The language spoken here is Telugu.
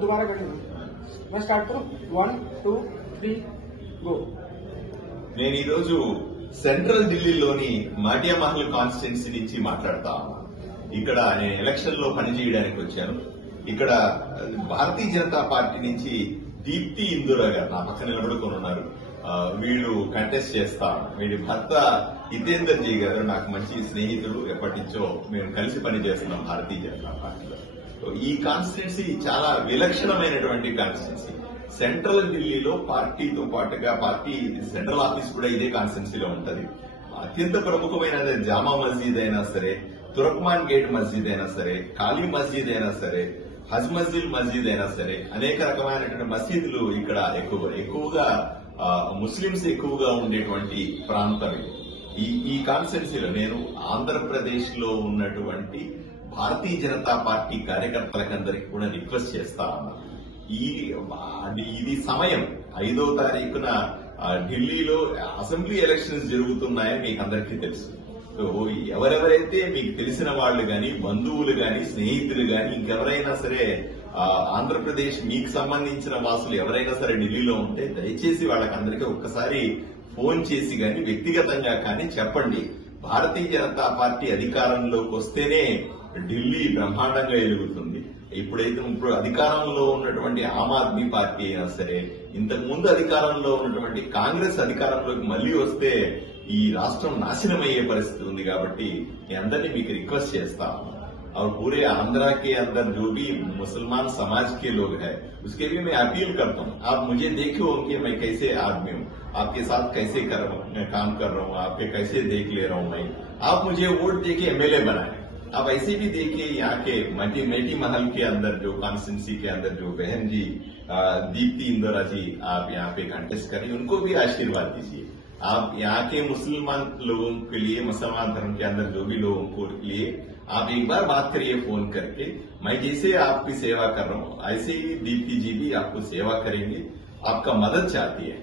दोबारा करेंगे। मैं स्टार्ट करूं 1 2 3 गो। నేను ఈరోజు సెంట్రల్ ఢిల్లీలోని మాటియా మహల్ కాన్స్టిట్యున్సీ నుంచి మాట్లాడతా ఉన్నా. ఇక్కడ నేను ఎలక్షన్ లో పనిచేయడానికి వచ్చాను. ఇక్కడ భారతీయ జనతా పార్టీ నుంచి దీప్తి ఇందురా గారు నా పక్కన నిలబడుకొని ఉన్నారు. వీళ్ళు కంటెస్ట్ చేస్తా. వీడి భర్త హితేందర్ జీ గారు నాకు మంచి స్నేహితులు. ఎప్పటి నుంచో మేము కలిసి పనిచేస్తున్నాం భారతీయ జనతా పార్టీలో. ఈ కాన్స్టిట్యున్సీ చాలా విలక్షణమైనటువంటి కాన్స్టిట్యున్సీ. సెంట్రల్ ఢిల్లీలో పార్టీతో పాటుగా పార్టీ సెంట్రల్ ఆఫీస్ కూడా ఇదే కాన్స్టిట్యున్సీలో ఉంటది. అత్యంత ప్రముఖమైన జామా మస్జిద్ అయినా సరే, తురక్మాన్ గేట్ మస్జిద్ అయినా సరే, కాళీ మస్జిద్ అయినా సరే, హజ్ మస్జిద్ అయినా సరే, అనేక రకమైనటువంటి మసీదులు ఇక్కడ ఎక్కువగా ముస్లింస్ ఎక్కువగా ఉండేటువంటి ప్రాంతం ఇది. ఈ కాన్స్టిట్యున్సీలో నేను ఆంధ్రప్రదేశ్ లో ఉన్నటువంటి భారతీయ జనతా పార్టీ కార్యకర్తలకందరికీ కూడా రిక్వెస్ట్ చేస్తా ఉన్నా. ఇది సమయం 5వ తారీఖున ఢిల్లీలో అసెంబ్లీ ఎలక్షన్స్ జరుగుతున్నాయని మీకు అందరికీ తెలుసు. సో ఎవరెవరైతే మీకు తెలిసిన వాళ్ళు గాని, బంధువులు గాని, స్నేహితులు గాని, ఇంకెవరైనా సరే ఆంధ్రప్రదేశ్ మీకు సంబంధించిన వాసులు ఎవరైనా సరే ఢిల్లీలో ఉంటే దయచేసి వాళ్ళకందరికీ ఒక్కసారి ఫోన్ చేసి గాని, వ్యక్తిగతంగా కానీ చెప్పండి. భారతీయ జనతా పార్టీ అధికారంలోకి వస్తేనే ఢిల్లీ బ్రహ్మాండంగా ఎలుగుతుంది. ఇప్పుడు అధికారంలో ఉన్నటువంటి ఆమ్ ఆద్మీ పార్టీ అయినా సరే, ఇంతకు ముందు అధికారంలో ఉన్నటువంటి కాంగ్రెస్ అధికారంలోకి మళ్లీ వస్తే ఈ రాష్ట్రం నాశనం అయ్యే పరిస్థితి ఉంది. కాబట్టి మీ అందరినీ మీకు రిక్వెస్ట్ చేస్తా हूं और पूरे आंध्रा के अंदर जो भी मुसलमान समाज के लोग हैं उसके भी मैं अपील करता हूं, आप मुझे देखे हो कि मैं कैसे आदमी हूं, आपके साथ कैसे काम कर रहा हूं, आपके कैसे देख ले रहा हूं मैं। आप मुझे वोट देके एमएलए बनाए। आप ऐसे भी देखिए यहाँ के मेटी महल के अंदर जो कॉन्स्टिट्यूंसी के अंदर जो बहन जी दीप्ति इंदिरा जी आप यहाँ पे कंटेस्ट करिए, उनको भी आशीर्वाद दीजिए। आप यहाँ के मुसलमान लोगों के लिए, मुसलमान धर्म के अंदर जो भी लोगों को लिए आप एक बार बात करिए फोन करके। मैं जैसे आपकी सेवा कर रहा हूँ ऐसे ही दीप्ति जी भी आपको सेवा करेंगे, आपका मदद चाहती है।